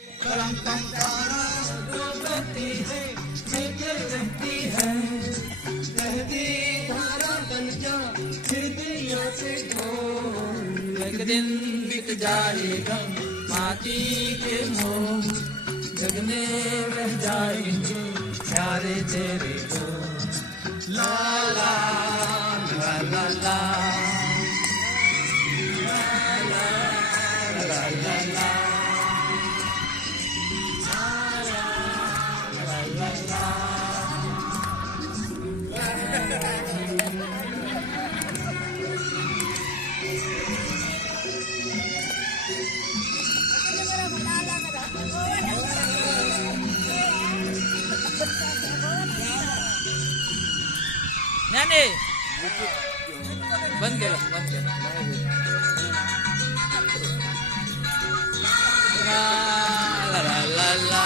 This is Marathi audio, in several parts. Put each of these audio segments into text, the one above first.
एक दिन बीत जाएगा माटी के मोह, जग में रह जाएंगे प्यारे तेरे को। ला ला ला ला ला ला ला ला ला। ज्ञाने बंद केलं ला ला ला ला ला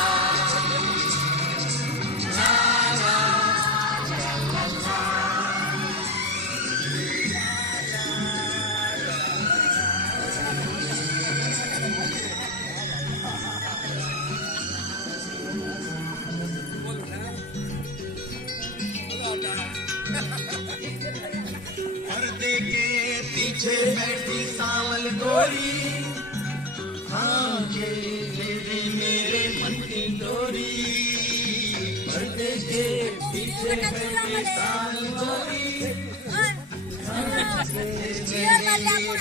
पर्दे के पीछे बैठी सावल गोरी, हाँ ये मेरे मन की डोरी। पर्दे के पीछे बैठी सावल गोरी, हाँ ये